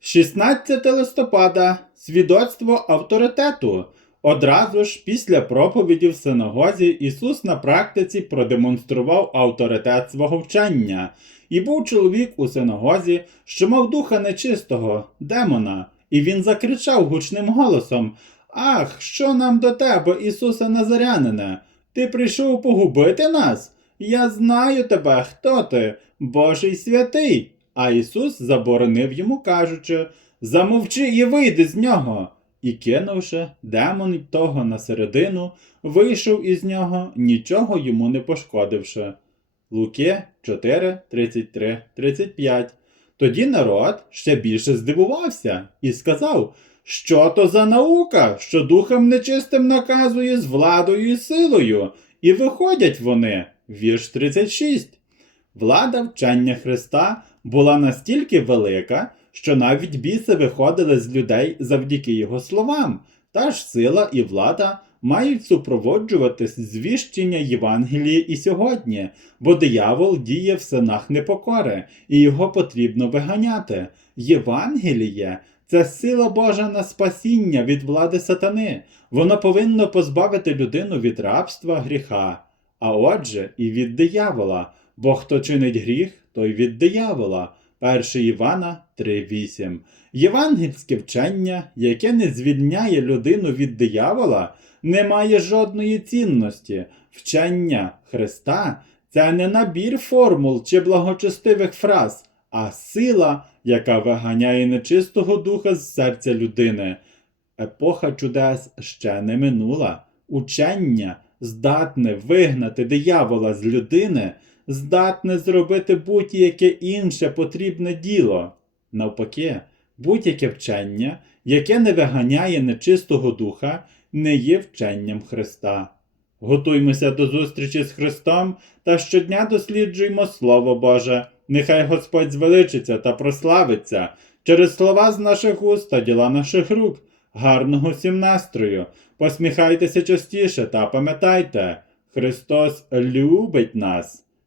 16 листопада свідоцтво авторитету. Одразу ж після проповіді в синагозі Ісус на практиці продемонстрував авторитет свого вчення. І був чоловік у синагозі, що мав духа нечистого, демона, і він закричав гучним голосом: Ах, що нам до тебе, Ісусе Назарянине? Ти прийшов погубити нас? Я знаю тебе, хто ти, Божий святий. А Ісус заборонив йому, кажучи: Замовчи і вийди з нього. І кинувши демон того на середину, вийшов із нього, нічого йому не пошкодивши. Луки 4, 33, 35. Тоді народ ще більше здивувався і сказав, що то за наука, що духом нечистим наказує з владою і силою, і виходять вони. Вірш 36. Влада вчення Христа була настільки велика, що навіть біси виходили з людей завдяки його словам. Та ж сила і влада мають супроводжуватись звіщення Євангелії і сьогодні, бо диявол діє в синах непокори, і його потрібно виганяти. Євангеліє це сила Божа на спасіння від влади сатани. Воно повинно позбавити людину від рабства гріха, а отже, і від диявола, бо хто чинить гріх, той від диявола. 1 Івана 3.8. Євангельське вчення, яке не звільняє людину від диявола, не має жодної цінності. Вчення Христа це не набір формул чи благочестивих фраз, а сила, яка виганяє нечистого духа з серця людини. Епоха чудес ще не минула. Учення здатне вигнати диявола з людини, здатне зробити будь-яке інше потрібне діло. Навпаки, будь-яке вчення, яке не виганяє нечистого духа, не є вченням Христа. Готуймося до зустрічі з Христом та щодня досліджуємо Слово Боже. Нехай Господь звеличиться та прославиться через слова з наших уст та діла наших рук. Гарного всім настрою! Посміхайтеся частіше та пам'ятайте, Христос любить нас.